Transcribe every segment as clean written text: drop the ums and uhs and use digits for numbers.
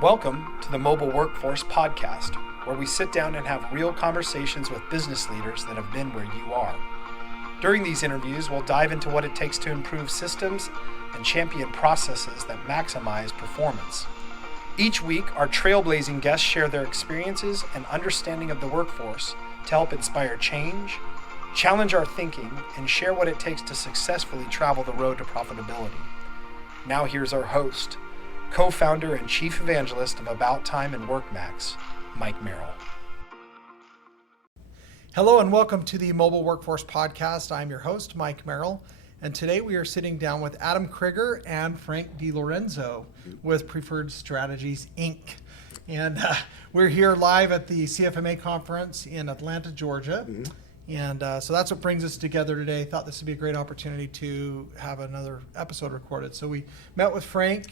Welcome to the Mobile Workforce Podcast, where we sit down and have real conversations with business leaders that have been where you are. During these interviews, we'll dive into what it takes to improve systems and champion processes that maximize performance. Each week, our trailblazing guests share their experiences and understanding of the workforce to help inspire change, challenge our thinking, and share what it takes to successfully travel the road to profitability. Now here's our host, co-founder and chief evangelist of About Time and WorkMax, Mike Merrill. Hello and welcome to the Mobile Workforce Podcast. I'm your host, Mike Merrill, and today we are sitting down with Adam Crigger and Frank Di Lorenzo with Preferred Strategies, Inc. And we're here live at the CFMA Conference in Atlanta, Georgia. And so that's what brings us together today. Thought this would be a great opportunity to have another episode recorded. So we met with Frank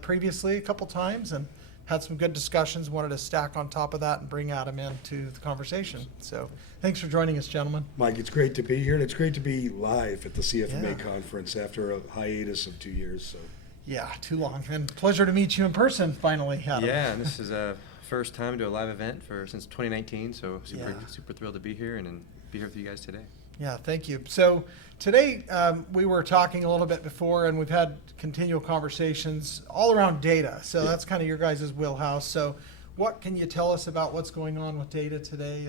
previously a couple times and had some good discussions. Wanted to stack on top of that and bring Adam into the conversation. So thanks for joining us, gentlemen. Mike, it's great to be here, and it's great to be live at the CFMA conference after a hiatus of 2 years. So yeah, too long. And pleasure to meet you in person finally, Adam. Yeah, and this is a first time to a live event since 2019. So super thrilled to be here and be here with you guys today. Yeah, thank you. So today we were talking a little bit before, and we've had continual conversations all around data. So that's kind of your guys' wheelhouse. So what can you tell us about what's going on with data today,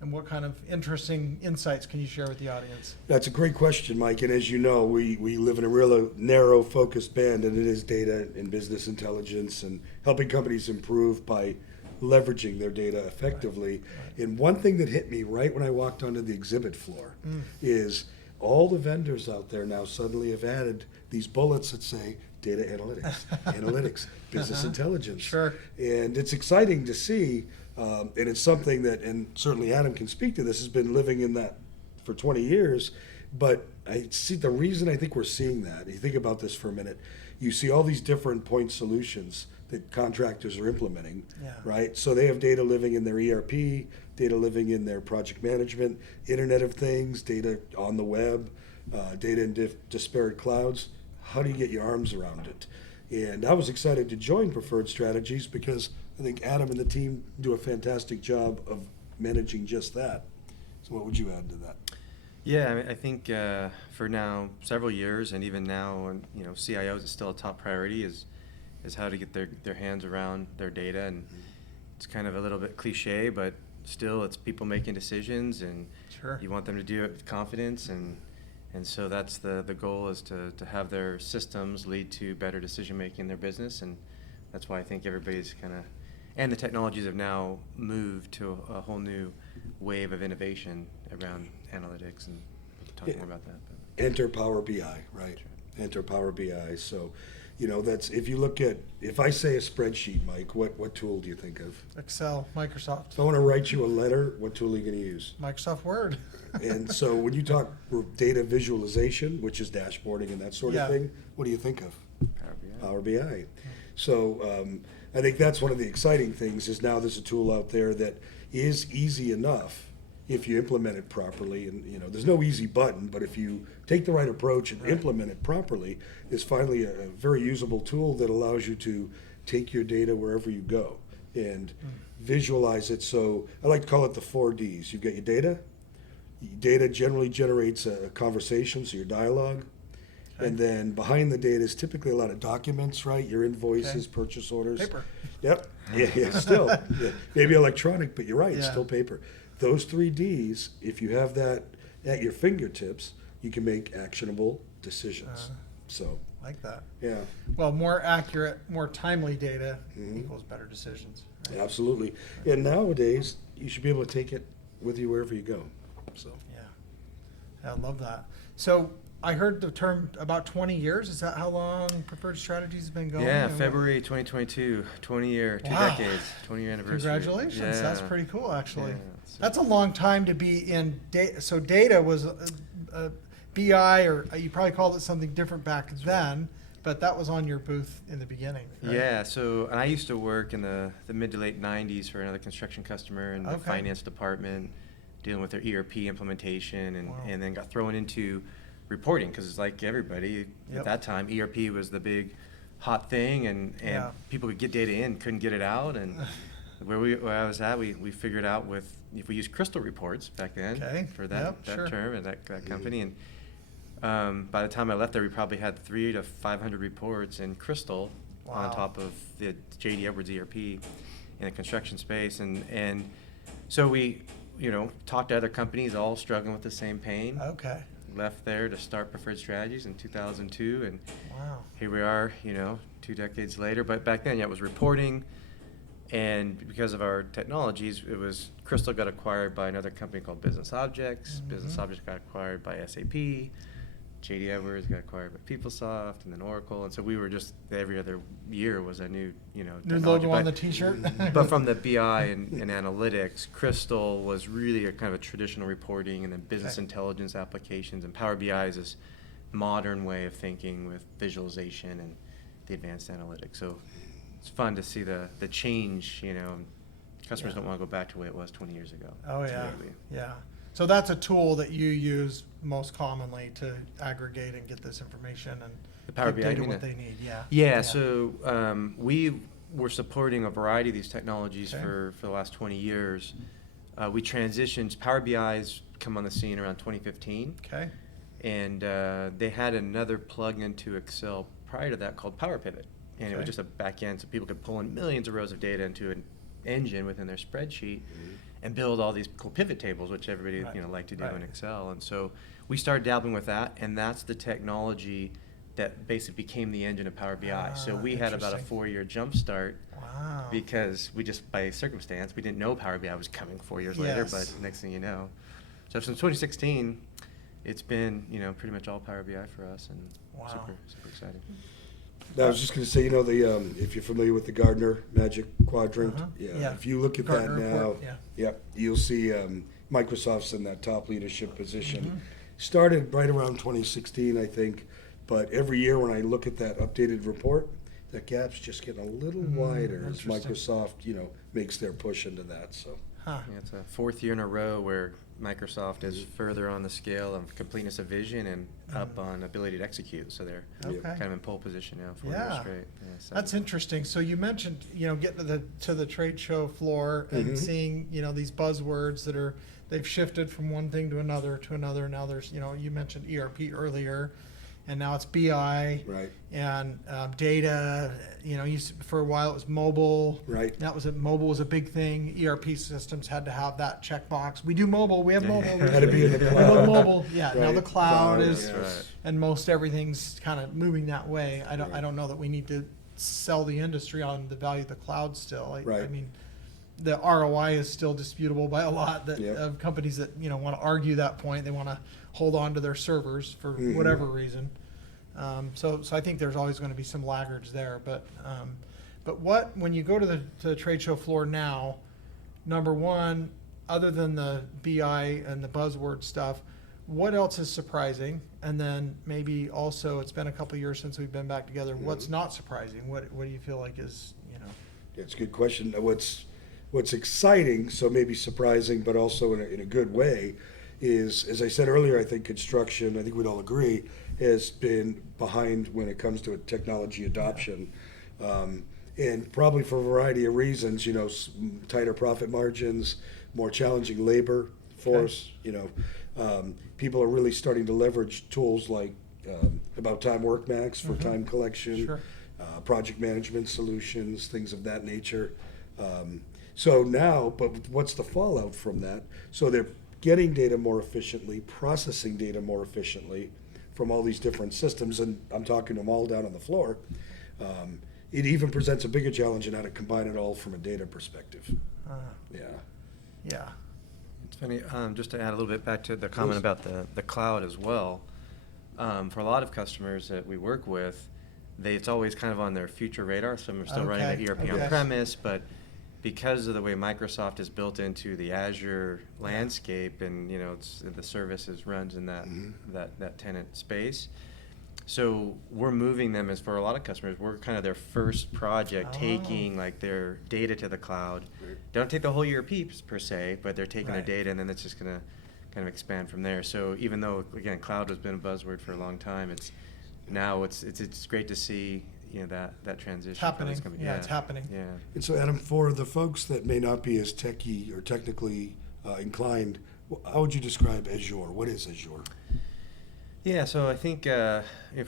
and what kind of interesting insights can you share with the audience? That's a great question, Mike. And as you know, we live in a real narrow focused band, and it is data and business intelligence and helping companies improve by leveraging their data effectively. Right. And one thing that hit me right when I walked onto the exhibit floor is all the vendors out there now suddenly have added these bullets that say data analytics, business intelligence. Sure. And it's exciting to see, and it's something that, and certainly Adam can speak to this, has been living in that for 20 years. But I see the reason I think we're seeing that, you think about this for a minute, you see all these different point solutions that contractors are implementing, right? So they have data living in their ERP, data living in their project management, Internet of Things, data on the web, data in disparate clouds. How do you get your arms around it? And I was excited to join Preferred Strategies because I think Adam and the team do a fantastic job of managing just that. So what would you add to that? Yeah, I think for now, several years, and even now, CIOs is still a top priority is how to get their hands around their data. And it's kind of a little bit cliche, but still it's people making decisions, and you want them to do it with confidence. And so that's the goal, is to have their systems lead to better decision making in their business. And that's why I think everybody's and the technologies have now moved to a whole new wave of innovation around analytics, and we'll talk more about that. Enter Power BI, right? Enter Power BI. So, if I say a spreadsheet, Mike, what tool do you think of? Excel, Microsoft. If I want to write you a letter, what tool are you going to use? Microsoft Word. And so when you talk data visualization, which is dashboarding and that sort of thing, what do you think of? Power BI. So I think that's one of the exciting things, is now there's a tool out there that is easy enough if you implement it properly. And there's no easy button, but if you take the right approach and implement it properly, it's finally a very usable tool that allows you to take your data wherever you go and visualize it. So I like to call it the 4 Ds. You've got your data. Data generally generates a conversation, so your dialogue. Okay. And then behind the data is typically a lot of documents, right? Your invoices, purchase orders. Paper. Yep. Yeah, still. Maybe electronic, but you're right, it's still paper. Those 3 Ds, if you have that at your fingertips, you can make actionable decisions. So like that. Yeah. Well, more accurate, more timely data equals better decisions. Right? Absolutely. And nowadays, you should be able to take it with you wherever you go. So I love that. So I heard the term about 20 years. Is that how long Preferred Strategies has been going? Yeah, February 2022, 20-year, 2 decades, 20-year anniversary. Congratulations. Yeah. That's pretty cool, actually. Yeah, that's a long time to be in data. So data was BI, or you probably called it something different back then, but that was on your booth in the beginning, right? Yeah, so and I used to work in the mid to late 90s for another construction customer in the finance department, dealing with their ERP implementation, and then got thrown into reporting, because it's like everybody at that time, ERP was the big hot thing, and Yeah. people could get data in, couldn't get it out, and where I was at, we figured out if we used Crystal reports back then for that sure. term and that company, and by the time I left there, we probably had 300 to 500 reports in Crystal on top of the J.D. Edwards ERP in the construction space, and so we, talked to other companies all struggling with the same pain. Okay. Left there to start Preferred Strategies in 2002, and here we are, 2 decades later. But back then, it was reporting, and because of our technologies, Crystal got acquired by another company called Business Objects. Mm-hmm. Business Objects got acquired by SAP. J.D. Edwards got acquired by PeopleSoft, and then Oracle, and so we were just every other year was a new, New technology. logo on the T-shirt. But from the BI and analytics, Crystal was really a kind of a traditional reporting, and then business intelligence applications, and Power BI is this modern way of thinking with visualization and the advanced analytics. So it's fun to see the change. Customers don't want to go back to the way it was 20 years ago. Oh yeah, Typically. yeah. So that's a tool that you use most commonly to aggregate and get this information and The Power give BI, data you what mean? they need. Yeah, so we were supporting a variety of these technologies Okay. for the last 20 years. We transitioned, Power BI's come on the scene around 2015, Okay. and they had another plug into Excel prior to that called Power Pivot. And it was Okay. just a back end so people could pull in millions of rows of data into an engine within their spreadsheet and build all these cool pivot tables, which everybody Right. like to do Right. in Excel. And so we started dabbling with that, and that's the technology that basically became the engine of Power BI. So we had about a Interesting. 4-year jump start Wow. because we just, by circumstance, we didn't know Power BI was coming 4 years later, Yes. but next thing you know. So since 2016, it's been, pretty much all Power BI for us, and Wow. super exciting. I was just going to say, if you're familiar with the Gartner Magic Quadrant, Yeah. if you look at Gartner that now, report, yeah. you'll see Microsoft's in that top leadership position. Mm-hmm. Started right around 2016, I think, but every year when I look at that updated report, that gap's just getting a little wider as interesting. Microsoft, makes their push into that. So Huh. Yeah, it's a 4th year in a row where Microsoft is further on the scale of completeness of vision and up on ability to execute. So they're Okay. kind of in pole position now, 4 years Yeah. straight. Yeah, so That's interesting. So you mentioned, getting to the trade show floor and seeing, these buzzwords they've shifted from one thing to another. Now there's, you mentioned ERP earlier, and now it's BI right, and data. For a while it was mobile. right. Mobile was a big thing. ERP systems had to have that checkbox. We do mobile. We have mobile. Had to be in the We cloud. love mobile. Yeah. Now Right. the cloud is. That's right. And most everything's kind of moving that way. I don't know that we need to sell the industry on the value of the cloud still. I Right. mean, the ROI is still disputable by a lot Yep. of companies that want to argue that point. They want to hold on to their servers for whatever reason. So I think there's always going to be some laggards there. But when you go to the trade show floor now, number one, other than the BI and the buzzword stuff, what else is surprising? And then maybe also, it's been a couple of years since we've been back together. What's not surprising? What do you feel like is It's a good question. What's exciting, so maybe surprising, but also in a good way, is, as I said earlier, I think construction, I think we'd all agree, has been behind when it comes to technology adoption. And probably for a variety of reasons, tighter profit margins, more challenging labor force, people are really starting to leverage tools like About Time Work Max for time collection, Sure. Project management solutions, things of that nature. So now, but what's the fallout from that? So they're getting data more efficiently, processing data more efficiently from all these different systems, and I'm talking to them all down on the floor. It even presents a bigger challenge in how to combine it all from a data perspective. Yeah. yeah. It's funny, just to add a little bit back to the comment about the cloud as well. For a lot of customers that we work with, it's always kind of on their future radar. Some are still running Okay, their ERP okay. on premise, but because of the way Microsoft is built into the Azure landscape, and the services runs in that tenant space. So we're moving them, as for a lot of customers, we're kind of their first project, taking like their data to the cloud. They don't take the whole ERP per se, but they're taking Right. their data, and then it's just going to kind of expand from there. So even though, again, cloud has been a buzzword for a long time, it's great to see that transition. It's happening. Coming. Yeah, it's happening. Yeah. And so, Adam, for the folks that may not be as techy or technically inclined, how would you describe Azure? What is Azure? Yeah, so I think for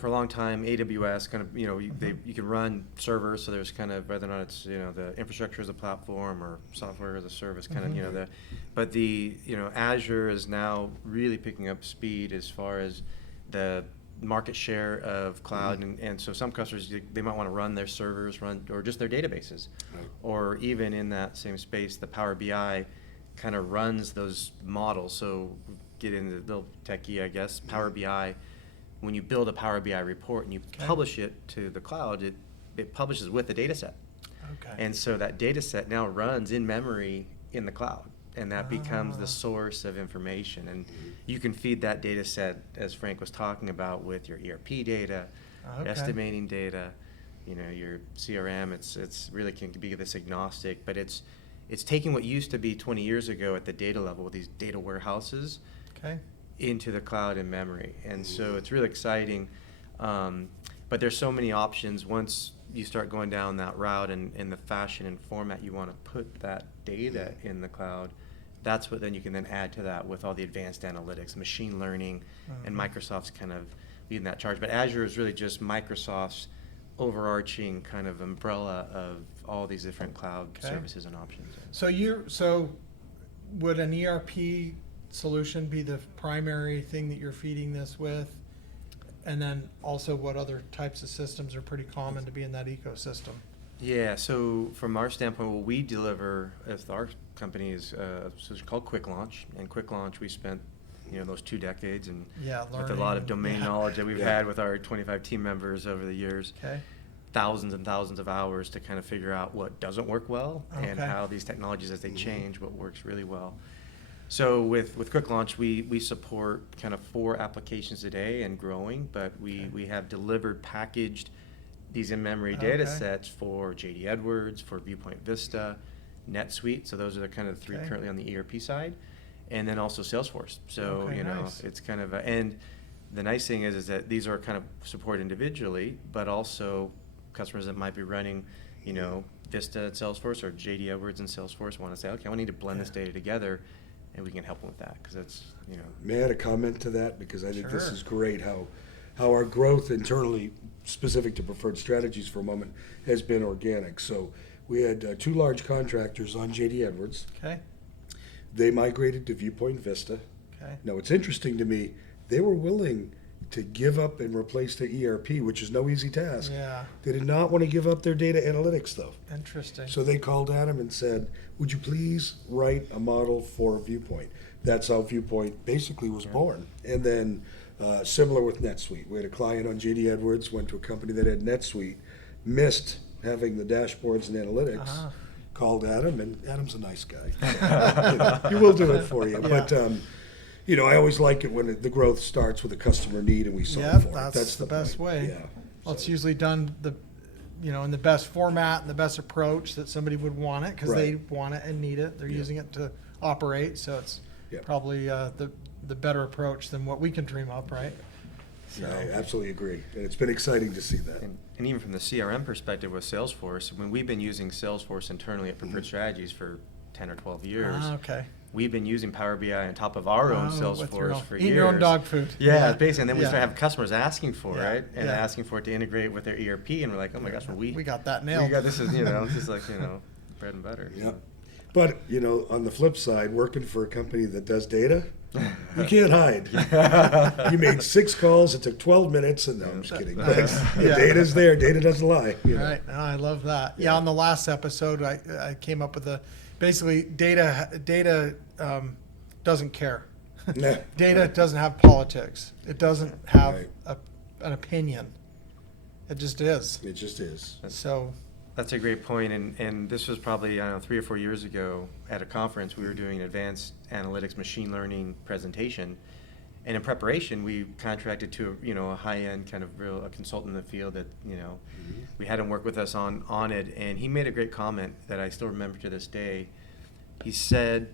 a long time, AWS kind of, you can run servers, so there's kind of, whether or not it's, the infrastructure as a platform or software as a service kind of, but Azure is now really picking up speed as far as the market share of cloud, and so some customers, they might want to run their servers, or just their databases, or even in that same space, the Power BI kind of runs those models. So get into the little techie, I guess. Power BI, when you build a Power BI report and you publish it to the cloud, it publishes with the data set. Okay. And so that data set now runs in memory in the cloud, and that becomes the source of information. And you can feed that data set, as Frank was talking about, with your ERP data, estimating data, your CRM. It's really can be this agnostic, but it's taking what used to be 20 years ago at the data level with these data warehouses into the cloud in memory. And so it's really exciting. But there's so many options once you start going down that route and the fashion and format you want to put that data in the cloud. That's what then you can then add to that with all the advanced analytics, machine learning, and Microsoft's kind of leading that charge. But Azure is really just Microsoft's overarching kind of umbrella of all these different cloud services and options. So would an ERP solution be the primary thing that you're feeding this with? And then also what other types of systems are pretty common to be in that ecosystem? Yeah, so from our standpoint, what we deliver as our company is it's called Quick Launch. And Quick Launch, we spent those 2 decades and with a lot of domain knowledge that we've had with our 25 team members over the years. Thousands and thousands of hours to kind of figure out what doesn't work well and how these technologies, as they change, what works really well. So with Quick Launch, we support kind of 4 applications a day and growing, but we have delivered packaged these in-memory data sets for JD Edwards, for Viewpoint Vista, NetSuite. So those are the kind of 3 currently on the ERP side, and then also Salesforce. So it's kind of and the nice thing is that these are kind of supported individually, but also customers that might be running, Vista at Salesforce or JD Edwards and Salesforce want to say, okay, I need to blend this data together, and we can help them with that because that's, May I add a comment to that? Because I think this is great how our growth internally, specific to preferred strategies for a moment, has been organic. So we had 2 large contractors on JD Edwards. They migrated to Viewpoint Vista. Now, it's interesting to me, they were willing to give up and replace their ERP, which is no easy task. They did not want to give up their data analytics stuff. Interesting. So they called Adam and said, would you please write a model for Viewpoint? That's how Viewpoint basically was born. And then similar with NetSuite. We had a client on JD Edwards, went to a company that had NetSuite, missed having the dashboards and analytics, called Adam, and Adam's a nice guy. So, he will do it for you. But I always like it when the growth starts with a customer need and we solve for it. That's the best way. Well, it's usually done in the best format and the best approach that somebody would want it because they want it and need it. They're using it to operate, so it's probably the better approach than what we can dream up, right? So. I absolutely agree, and it's been exciting to see that. And even from the CRM perspective with Salesforce, when we've been using Salesforce internally at Preferred Strategies for 10 or 12 years, we've been using Power BI on top of our own Salesforce for years. Eat your own dog food. Basically, and then we start having customers asking for it, and asking for it to integrate with their ERP, and we're like, oh my gosh, well, we got that nailed. This is this is like bread and butter. But on the flip side, working for a company that does data, you can't hide. You made 6 calls, it took 12 minutes, and no, I'm just kidding. But the data's there, data doesn't lie. Right, no, I love that. On the last episode, I came up with basically data doesn't care. Data doesn't have politics. It doesn't have an opinion. It just is. It just is. So that's a great point, and this was probably 3 or 4 years ago at a conference. We were doing an advanced analytics machine learning presentation, and in preparation we contracted to a high-end kind of a consultant in the field that we had him work with us on it, and he made a great comment that I still remember to this day. He said,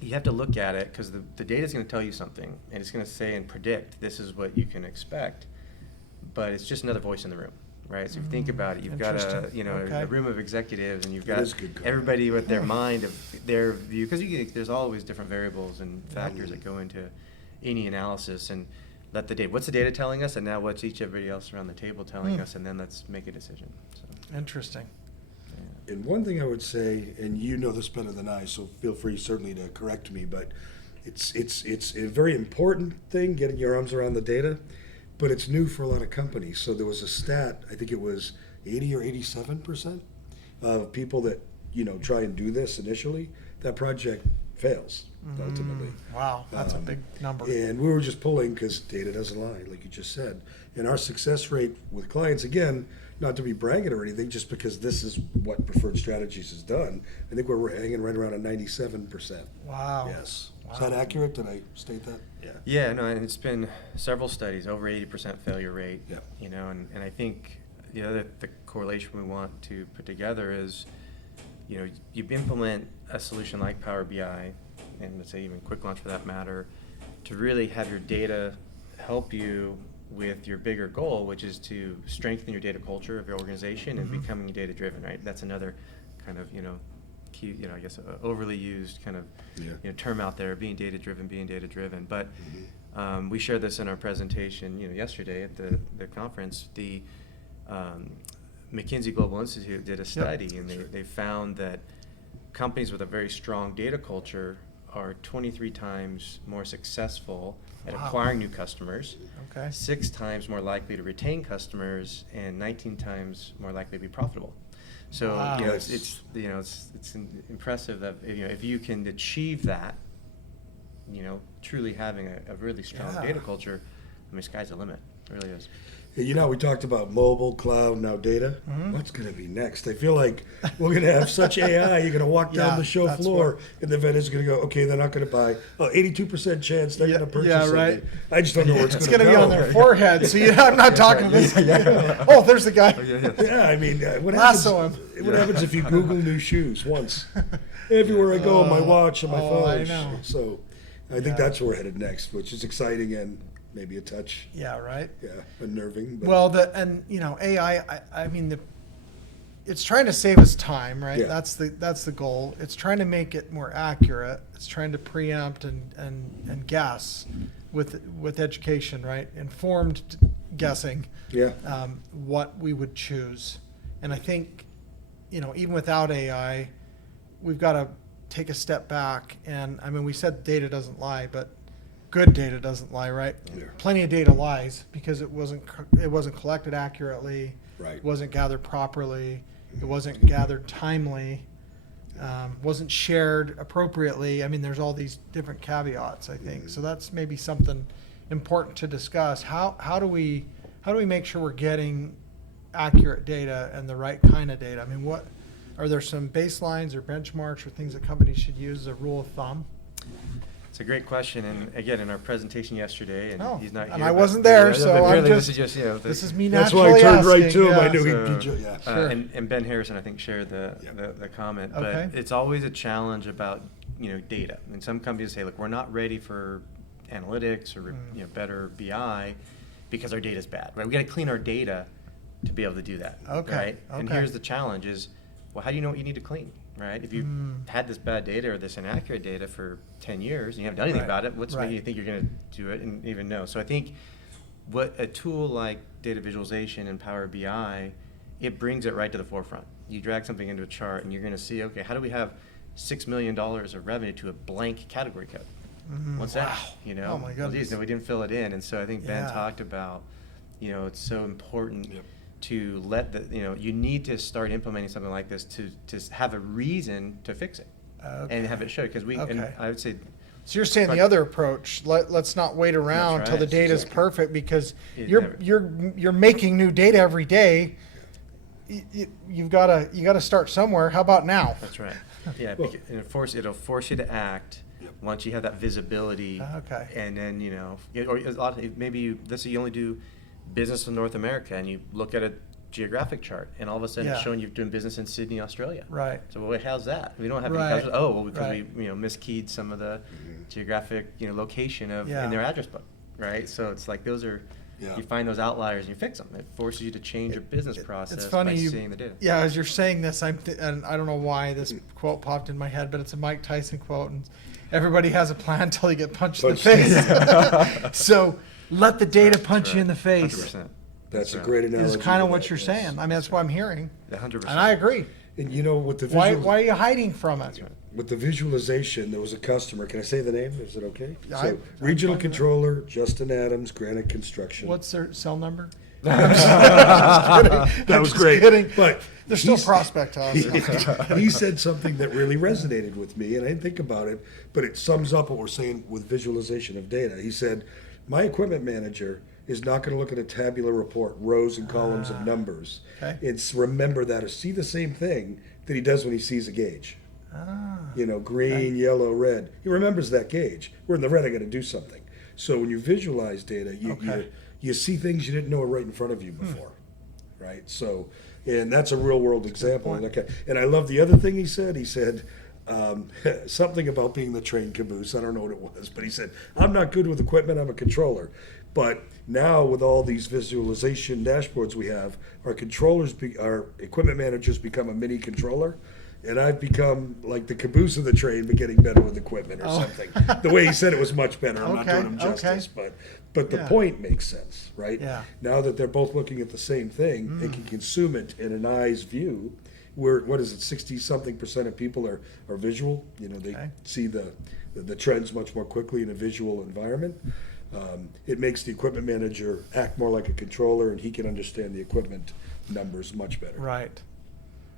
you have to look at it because the data is going to tell you something, and it's going to say and predict this is what you can expect, but it's just another voice in the room. right? So if you think about it, you've got a Interesting. a room of executives, and you've That got is good comment. everybody with their mind of their view, because there's always different variables and factors that go into any analysis, and let the data. What's the data telling us, and now what's everybody else around the table telling us, and then let's make a decision. So, Interesting. And one thing I would say, and you know this better than I, so feel free certainly to correct me, but it's a very important thing, getting your arms around the data, but it's new for a lot of companies. So there was a stat, I think it was 80 or 87% of people that, try and do this initially, that project fails ultimately. Wow, that's a big number. And we were just pulling because data doesn't lie, like you just said. And our success rate with clients, again, not to be bragging or anything, just because this is what Preferred Strategies has done, I think we're hanging right around a 97%. Wow. Yes. Wow. Is that accurate? Did I state that? Yeah. yeah, no, and it's been several studies, over 80% failure rate. Yeah. And I think the correlation we want to put together is, you implement a solution like Power BI, and let's say even Quick Launch for that matter, to really have your data help you with your bigger goal, which is to strengthen your data culture of your organization and becoming data driven, right? That's another kind of, key, I guess overly used kind of term out there, being data driven. But we shared this in our presentation, yesterday at the conference. The McKinsey Global Institute did a study, and they found that companies with a very strong data culture are 23 times more successful at acquiring new customers, Okay. 6 times more likely to retain customers, and 19 times more likely to be profitable. So Wow. it's impressive that if you can achieve that, truly having a really strong Yeah. data culture, sky's the limit. It really is. We talked about mobile, cloud, now data. What's going to be next? I feel like we're going to have such AI, you're going to walk down Yeah, the show that's floor, what- and the vendor's going to go, okay, they're not going to buy. 82% chance they're going to purchase yeah, something. right. I just don't know where it's It's going to going to go. be on their forehead, so I'm not talking to this. Oh, there's the guy. Yeah, what Lasso happens? What happens if you Google new shoes once? Everywhere I go, my watch and my phone. I know. So, I think that's where we're headed next, which is exciting and maybe a touch, Yeah, right. unnerving. But Well, AI. It's trying to save us time, right? Yeah. That's the goal. It's trying to make it more accurate. It's trying to preempt and guess with education, right? Informed guessing. yeah, What we would choose, and I think, even without AI, we've got to take a step back. And we said data doesn't lie, but good data doesn't lie, right? Yeah. Plenty of data lies because it wasn't collected accurately, right. it wasn't gathered properly, it wasn't gathered timely, wasn't shared appropriately. There's all these different caveats, I think. So that's maybe something important to discuss. How do we make sure we're getting accurate data and the right kind of data? What are there some baselines or benchmarks or things that companies should use as a rule of thumb? It's a great question, and again, in our presentation yesterday, and Oh, he's not here. and I but- wasn't there, but so I'm really, just- this is just This is me That's naturally why I turned asking. right to him. I yeah. knew So, he'd be, Sure. and Ben Harrison, I think, shared the comment. Okay. But it's always a challenge about data. And some companies say, look, we're not ready for analytics or better BI because our data is bad. Right? We got to clean our data to be able to do that. Okay, Right. And okay. here's the challenge: is how do you know what you need to clean? Right? If you had this bad data or this inaccurate data for 10 years and you haven't done anything Right. about it, what's Right. making you think you're going to do it and even know? So I think what a tool like data visualization and Power BI, it brings it right to the forefront. You drag something into a chart and you're going to see, okay, how do we have $6 million of revenue to a blank category code? What's that? Oh my Well, goodness. geez, no, we didn't fill it in. And so I think Ben Yeah. talked about, it's so important Yep. to let you need to start implementing something like this to have a reason to fix it and have it show, because and Okay. I would say So you're saying the other approach, let's not wait around That's till the right. data's Exactly. perfect, because It you're never- you're making new data every day. You gotta start somewhere. How about now? that's right. Yeah, Well- and it'll force you to act Yep. once you have that visibility. Okay. And then or a lot of, maybe you only do business in North America, and you look at a geographic chart, and all of a sudden it's Yeah. showing you're doing business in Sydney, Australia. Right. So wait, how's that? We don't have Right. any customers. Oh, well, because Right. we miskeyed some of the geographic location of Yeah. in their address book, right? So it's like those are Yeah. you find those outliers and you fix them. It forces you to change your business process It's funny by seeing the data. Yeah, as you're saying this, and I don't know why this quote popped in my head, but it's a Mike Tyson quote, and everybody has a plan until you get punched in the face. So let the data punch you in the face. 100%. That's a great analogy. Is kind of to what that, you're yes. saying. I mean, that's what I'm hearing, 100%. and I agree. And you know, with the Why are you hiding from it? with the visualization, there was a customer. Can I say the name? Is it okay? Yeah, So, I'm regional fine with controller, Justin Adams, Granite Construction. What's their cell number? That was great. Kidding. But They're still he's- prospect to us. he said something that really resonated with me, and I didn't think about it, but it sums up what we're saying with visualization of data. He said, my equipment manager is not going to look at a tabular report, rows and columns of numbers. Okay. It's remember that or see the same thing that he does when he sees a gauge. You know, green, yellow, red. He remembers that gauge. We're in the red, I got to do something. So when you visualize data, you see things you didn't know were right in front of you before, right? So, and that's a real world example. And I love the other thing he said. He said something about being the train caboose. I don't know what it was, but he said, I'm not good with equipment. I'm a controller. But now with all these visualization dashboards we have, our our equipment managers become a mini controller. And I've become like the caboose of the train, but getting better with equipment or something. The way he said it was much better. I'm not doing him justice, but the point makes sense, right? Yeah. Now that they're both looking at the same thing, they can consume it in an eye's view. Where what is it, 60-something% of people are visual. You know, they see the trends much more quickly in a visual environment. It makes the equipment manager act more like a controller, and he can understand the equipment numbers much better. Right.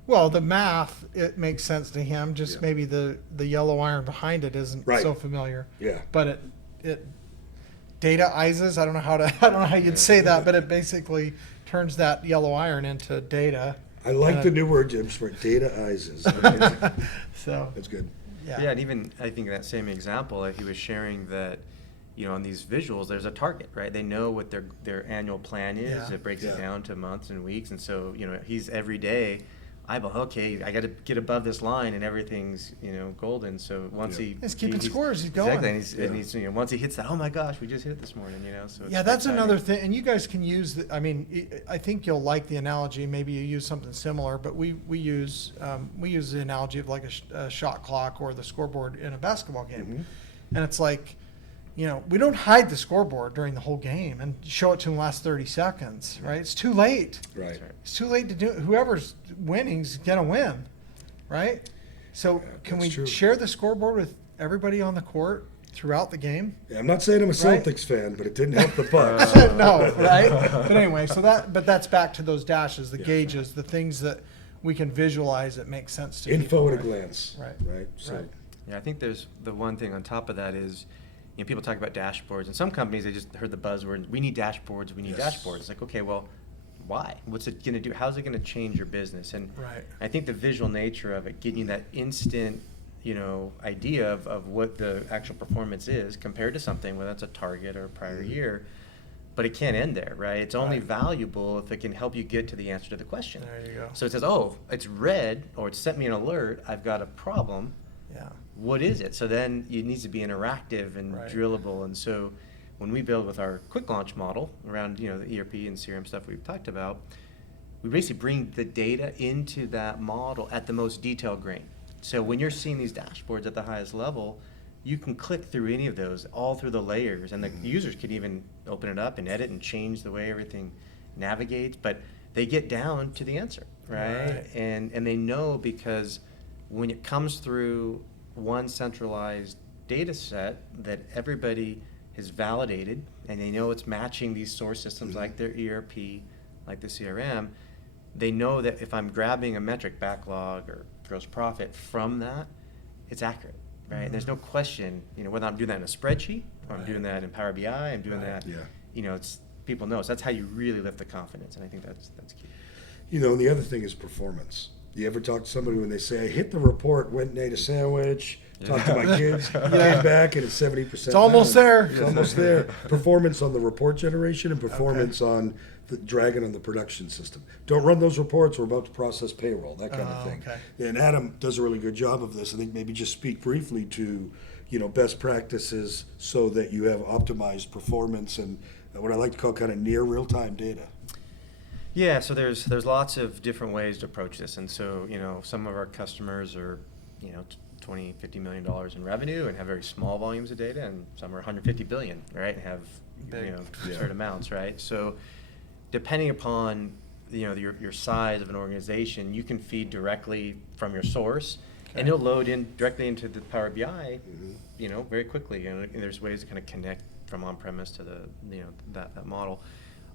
Well, the math, it makes sense to him. Just Yeah. maybe the yellow iron behind it isn't Right. so familiar. Yeah. But it dataizes. I don't know how you'd say that, but it basically turns that yellow iron into data. I like the new word, Jim, for dataizes. So That's good. Yeah, and even I think that same example, he was sharing that, you know, on these visuals, there's a target, right? They know what their annual plan is. Yeah. It breaks Yeah. it down to months and weeks, and so you know, he's every day. I got to get above this line, and everything's golden. So once He's keeping scores. He's going. Exactly, and he's once he hits that, oh my gosh, we just hit it this morning. So it's that's exciting. another thing. And you guys can use. I think you'll like the analogy. Maybe you use something similar, but we use the analogy of like a shot clock or the scoreboard in a basketball game, and it's like, we don't hide the scoreboard during the whole game and show it to them the last 30 seconds, right? It's too late. Right. It's too late to do it. Whoever's winning's going to win, right? So can we that's true. share the scoreboard with everybody on the court throughout the game? Yeah, I'm not saying I'm a Right. Celtics fan, but it didn't help the Bucks. No, right? But anyway, but that's back to those dashes, the gauges, the things that we can visualize that make sense to Info people. at a glance. Right. Right. So. Right. Yeah, I think there's the one thing on top of that is, people talk about dashboards, and some companies, they just heard the buzzword, we need dashboards, we need Yes. dashboards. It's like, okay, well, why? What's it going to do? How's it going to change your business? And Right. I think the visual nature of it, getting you that instant, idea of what the actual performance is compared to something, whether that's a target or a prior year, but it can't end there, right? It's only Right. valuable if it can help you get to the answer to the question. There you go. So it says, oh, it's red, or it sent me an alert, I've got a problem. Yeah. What is it? So then it needs to be interactive and Right. drillable. And so when we build with our quick launch model around the ERP and CRM stuff we've talked about, we basically bring the data into that model at the most detailed grain. So when you're seeing these dashboards at the highest level, you can click through any of those, all through the layers, and the users can even open it up and edit and change the way everything navigates, but they get down to the answer, right? Right. And they know, because when it comes through one centralized data set that everybody has validated, and they know it's matching these source systems like their ERP, like the CRM, they know that if I'm grabbing a metric, backlog or gross profit from that, it's accurate, right? And there's no question, whether I'm doing that in a spreadsheet or I'm doing that in Power BI, I'm doing that, it's people know. So that's how you really lift the confidence, and I think that's key. And the other thing is performance. You ever talk to somebody when they say, I hit the report, went and ate a sandwich, talked to my kids, came back, and it's 70%. It's almost there. It's almost there. Performance on the report generation and performance on the dragging on the production system. Don't run those reports. We're about to process payroll, that kind of thing. Okay. And Adam does a really good job of this. I think maybe just speak briefly to, best practices so that you have optimized performance and what I like to call kind of near real-time data. Yeah, so there's lots of different ways to approach this, and so some of our customers are 20-50 million dollars in revenue and have very small volumes of data, and some are 150 billion, right, and have certain amounts, right? So depending upon your size of an organization, you can feed directly from your source, and it'll load in directly into the Power BI, very quickly. And there's ways to kind of connect from on-premise to the that model.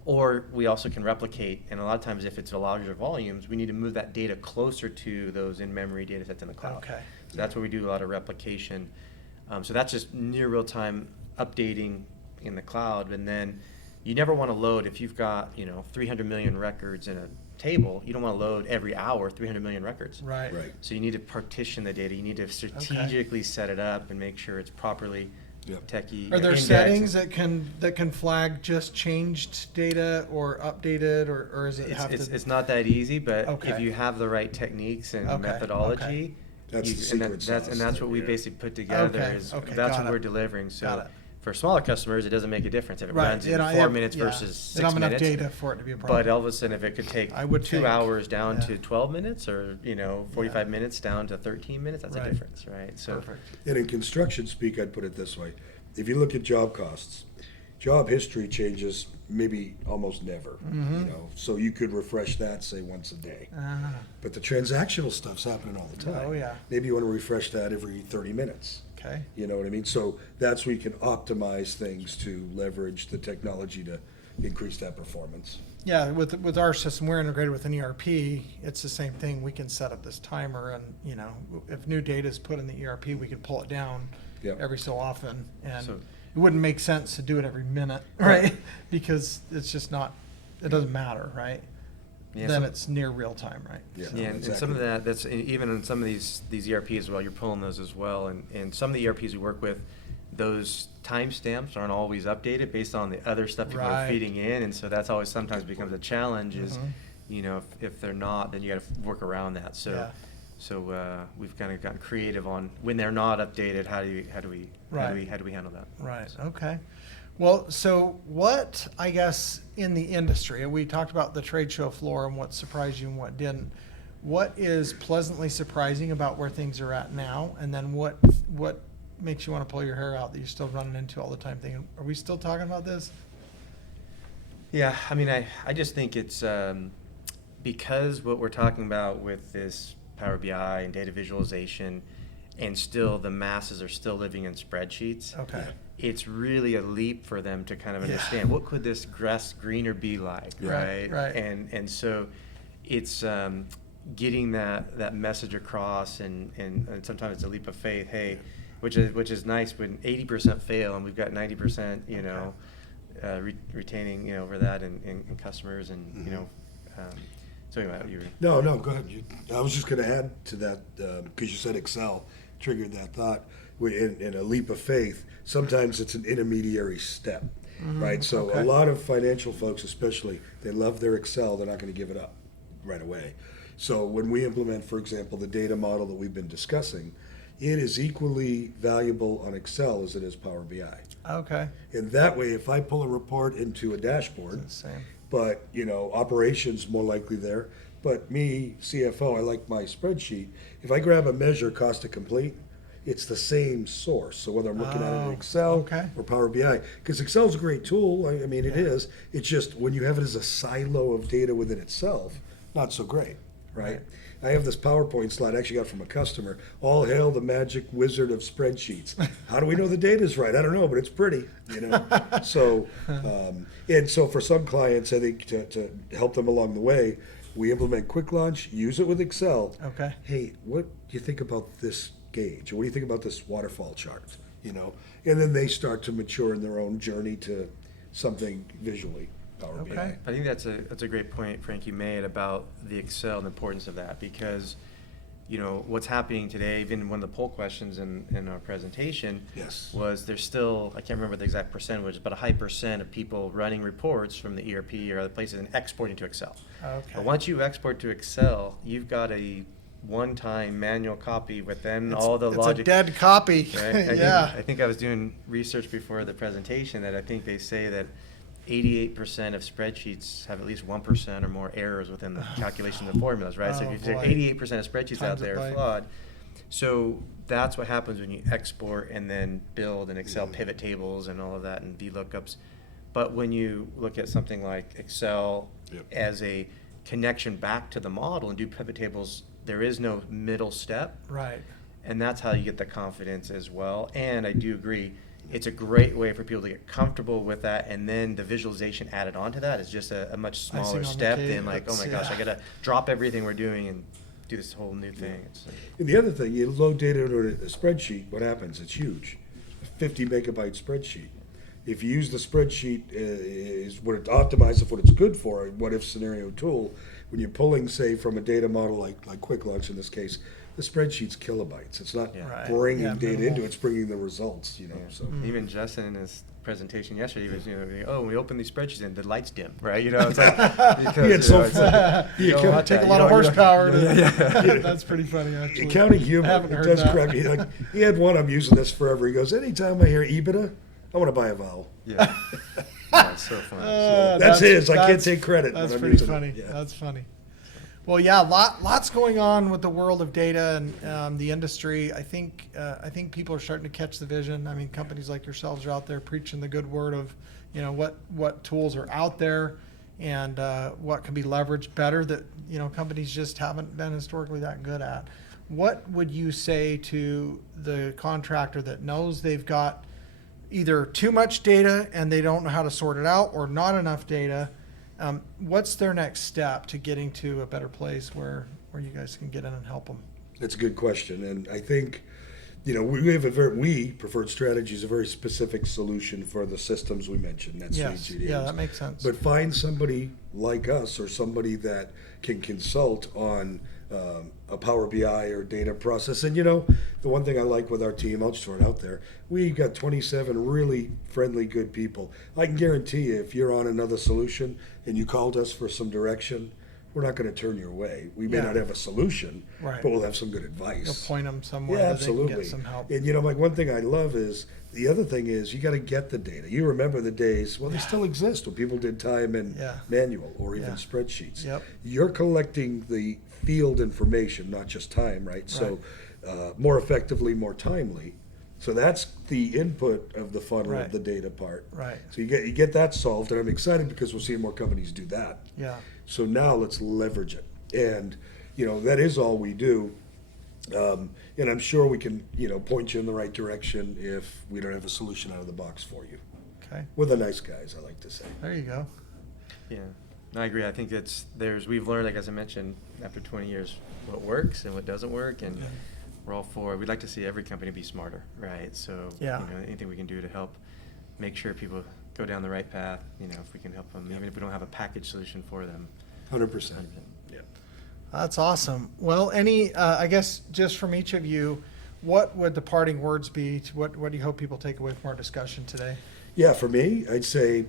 Or we also can replicate, and a lot of times if it's a larger volumes, we need to move that data closer to those in-memory data sets in the cloud. Okay. So that's where we do a lot of replication. So that's just near real-time updating in the cloud. And then you never want to load, if you've got 300 million records in a table, you don't want to load every hour 300 million records. Right. So you need to partition the data. You need to strategically set it up and make sure it's properly techie. Are there indexed. settings that can flag just changed data or updated, or is it It's not that easy, but Okay. if you have the right techniques and Okay, methodology, That's the secret sauce that's what we there. basically put together. Okay, Is okay, that's got what it. we're delivering. Got So it. for smaller customers, it doesn't make a difference if it Right, runs in you know, 4 minutes versus They 6 don't have enough minutes. data for it to be a problem. But all of a sudden, if it could take I would 2 think, hours down yeah. to 12 minutes, or 45 minutes down to 13 minutes, that's Right. a difference, right? So Perfect. And in construction speak, I'd put it this way. If you look at job costs, job history changes maybe almost never, so you could refresh that, say, once a day. Ah, But the transactional stuff's happening all the time. Oh, yeah. Maybe you want to refresh that every 30 minutes. okay. You know what I mean? So that's where you can optimize things to leverage the technology to increase that performance. Yeah, with our system, we're integrated with an ERP. It's the same thing. We can set up this timer, and if new data is put in the ERP, we can pull it down Yep. every so often, and So- it wouldn't make sense to do it every minute, right? Because it's just not. It doesn't matter, right? Yeah, Then so- it's near real time, right? Yeah. Yeah, and some Exactly. of that, that's even in some of these ERPs as well, you're pulling those as well. And some of the ERPs we work with, those timestamps aren't always updated based on the other stuff people Right. are feeding in. And so that's always sometimes becomes a challenge is, Mhm. if they're not, then you got to work around that. So, Yeah. we've kind of gotten creative on when they're not updated, how do we Right. handle that? Right. So- Okay. Well, so what, I guess, in the industry, we talked about the trade show floor and what surprised you and what didn't. What is pleasantly surprising about where things are at now? And then what makes you want to pull your hair out that you're still running into all the time thinking, are we still talking about this? Yeah, I mean, I just think it's because what we're talking about with this Power BI and data visualization, and still the masses are still living in spreadsheets. Okay. It's really a leap for them to kind of Yeah. understand what could this grass greener be like, Right, right? right. And so it's getting that message across, and sometimes it's a leap of faith. Hey, which is nice when 80% fail and we've got 90%, retaining over that and customers and so anyway, you were. No, go ahead. I was just going to add to that because you said Excel triggered that thought. In a leap of faith, sometimes it's an intermediary step, right? So okay. a lot of financial folks, especially, they love their Excel. They're not going to give it up right away. So when we implement, for example, the data model that we've been discussing, it is equally valuable on Excel as it is Power BI. Okay. And that way, if I pull a report into a dashboard, It's the same. but operations more likely there. But me, CFO, I like my spreadsheet. If I grab a measure, cost to complete, it's the same source. So whether I'm looking at it in Oh, Excel okay. or Power BI, because Excel's a great tool. I mean, it is. It's just when you have it as a silo of data within itself, not so great, right? I have this PowerPoint slide I actually got from a customer. All hail the magic wizard of spreadsheets. How do we know the data's right? I don't know, but it's pretty, So, and so for some clients, I think to help them along the way, we implement Quick Launch, use it with Excel. Okay. Hey, what do you think about this gauge? Or what do you think about this waterfall chart? And then they start to mature in their own journey to something visually Power BI. Okay. I think that's a great point, Frank, you made about the Excel and the importance of that, because what's happening today, even one of the poll questions in our presentation Yes. was there's still, I can't remember the exact percentage, but a high percent of people running reports from the ERP or other places and exporting to Excel. Okay. But once you export to Excel, you've got a one-time manual copy with then all the it's logic. a dead copy. Right? Yeah. I think I was doing research before the presentation that I think they say that 88% of spreadsheets have at least 1% or more errors within the calculation of the formulas, right? So Oh, if you boy. 88% of spreadsheets out Times it there by- are flawed. So that's what happens when you export and then build in Excel pivot tables and all of that and VLOOKUPs. But when you look at something like Excel as a connection back to the model and do pivot tables, there is no middle step. Right. And that's how you get the confidence as well. And I do agree, it's a great way for people to get comfortable with that, and then the visualization added onto that is just a much Icing on smaller the step cake. than like, oh my gosh, Yeah. I gotta drop everything we're doing and do this whole new thing. It's And the other thing, you load data into a spreadsheet, what happens? It's huge. A 50 megabyte spreadsheet. If you use the spreadsheet is what it optimizes for what it's good for, a what if scenario tool, when you're pulling, say, from a data model like QuickLaunch in this case, the spreadsheet's kilobytes. It's not Yeah. Right. bringing Yeah, data minimal. into it, it's bringing the results, you know. Yeah. So Even Justin in his presentation yesterday, he was, when we open these spreadsheets and the lights dim, right? It's like, because, He had so it's like, fun. you He don't kept- want Take a that. lot You of don't- horsepower. Yeah. That's pretty funny, actually. accounting I humor, haven't it heard does that. crack me. Like, he had one, I'm using this forever. He goes, anytime I hear EBITDA, I want to buy a vowel. Yeah. Yeah, it's so fun. That's his. I can't that's- take credit That's when I'm pretty using it. funny. Yeah. That's funny. Well, yeah, lots going on with the world of data and the industry. I think people are starting to catch the vision. I mean, companies like yourselves are out there preaching the good word of, what tools are out there and what can be leveraged better that companies just haven't been historically that good at. What would you say to the contractor that knows they've got either too much data and they don't know how to sort it out, or not enough data? What's their next step to getting to a better place where you guys can get in and help them? That's a good question, and I think, we have we Preferred Strategy is a very specific solution for the systems we mentioned. That's Yes, GDs. yeah, that makes sense. But find somebody like us or somebody that can consult on a Power BI or data process. And the one thing I like with our team, I'll just throw it out there, we got 27 really friendly, good people. I can guarantee you, if you're on another solution and you called us for some direction, we're not going to turn you away. We may Yeah. not have a solution, Right. but we'll have some good advice. You'll point them somewhere Yeah, that they can absolutely. get some help. And like one thing I love is the other thing is you got to get the data. You remember the days, well, they still exist when people did time and Yeah. manual or even Yeah. spreadsheets. Yep. You're collecting the field information, not just time, right? So more effectively, more timely. So that's the input of the funnel Right. of the data part. Right. So you get that solved, and I'm excited because we're seeing more companies do that. Yeah. So now let's leverage it. And, that is all we do. And I'm sure we can, point you in the right direction if we don't have a solution out of the box for you. Okay. We're the nice guys, I like to say. There you go. Yeah, I agree. I think we've learned, like as I mentioned, after 20 years, what works and what doesn't work, and we're all for it. We'd like to see every company be smarter, right? So, Yeah. anything we can do to help make sure people go down the right path, if we can help them, even if we don't have a package solution for them. 100%. Yeah. That's awesome. Well, I guess just from each of you, what would the parting words be? What do you hope people take away from our discussion today? Yeah, for me, I'd say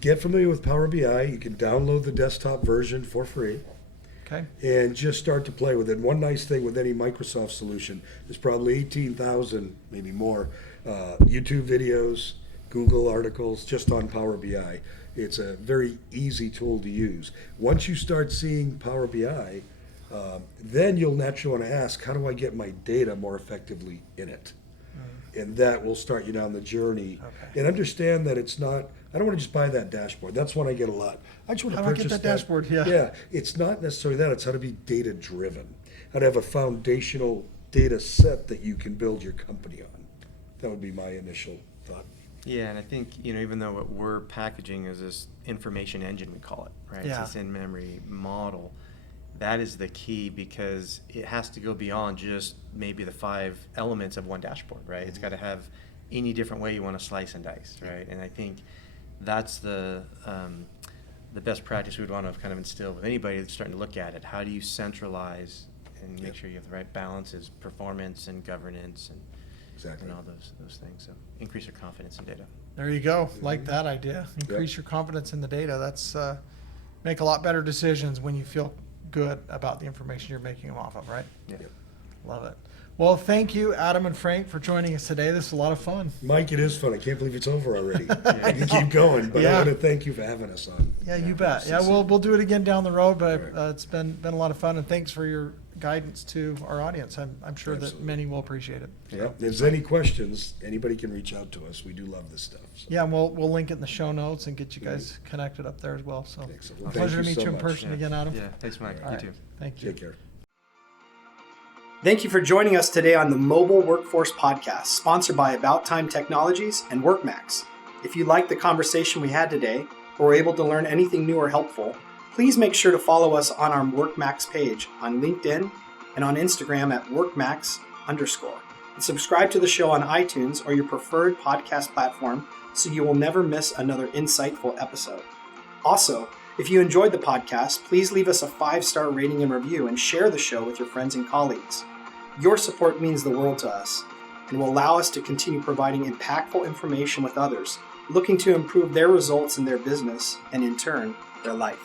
get familiar with Power BI. You can download the desktop version for free. Okay. And just start to play with it. One nice thing with any Microsoft solution is probably 18,000, maybe more, YouTube videos, Google articles just on Power BI. It's a very easy tool to use. Once you start seeing Power BI, then you'll naturally want to ask, how do I get my data more effectively in it? And that will start you down the journey. Okay. And understand that it's not, I don't want to just buy that dashboard. That's one I get a lot. I just want to How do I purchase get that dashboard? Yeah. Yeah, it's not necessarily that. It's how to be data driven. How to have a foundational data set that you can build your company on. That would be my initial thought. Yeah, and I think, even though what we're packaging is this information engine, we call it, right? Yeah. It's this in-memory model. That is the key, because it has to go beyond just maybe the 5 elements of one dashboard, right? It's got to have any different way you want to slice and dice, right? And I think that's the best practice we'd want to kind of instill with anybody that's starting to look at it. How do you centralize and make sure you have the right balances, performance and governance and Exactly. all those things? So increase your confidence in data. There you go. Like that idea. Increase your confidence in the data. That's make a lot better decisions when you feel good about the information you're making them off of, right? Yeah. Love it. Well, thank you, Adam and Frank, for joining us today. This is a lot of fun. Mike, it is fun. I can't believe it's over already. I can keep going, but I want to thank you for having us on. Yeah, you bet. Yeah, we'll do it again down the road, but it's been a lot of fun, and thanks for your guidance to our audience. I'm sure that many will appreciate it. Yeah. If there's any questions, anybody can reach out to us. We do love this stuff. So. Yeah, and we'll link it in the show notes and get you guys connected up there as well. So Excellent. pleasure to meet so you in much. person again, Adam. Yeah, thanks, Mike. All You right. too. Thank you. Take care. Thank you for joining us today on the Mobile Workforce Podcast, sponsored by About Time Technologies and WorkMax. If you liked the conversation we had today, or were able to learn anything new or helpful, please make sure to follow us on our WorkMax page on LinkedIn and on Instagram at WorkMax_. And subscribe to the show on iTunes or your preferred podcast platform so you will never miss another insightful episode. Also, if you enjoyed the podcast, please leave us a 5-star rating and review and share the show with your friends and colleagues. Your support means the world to us and will allow us to continue providing impactful information with others looking to improve their results in their business and, in turn, their life.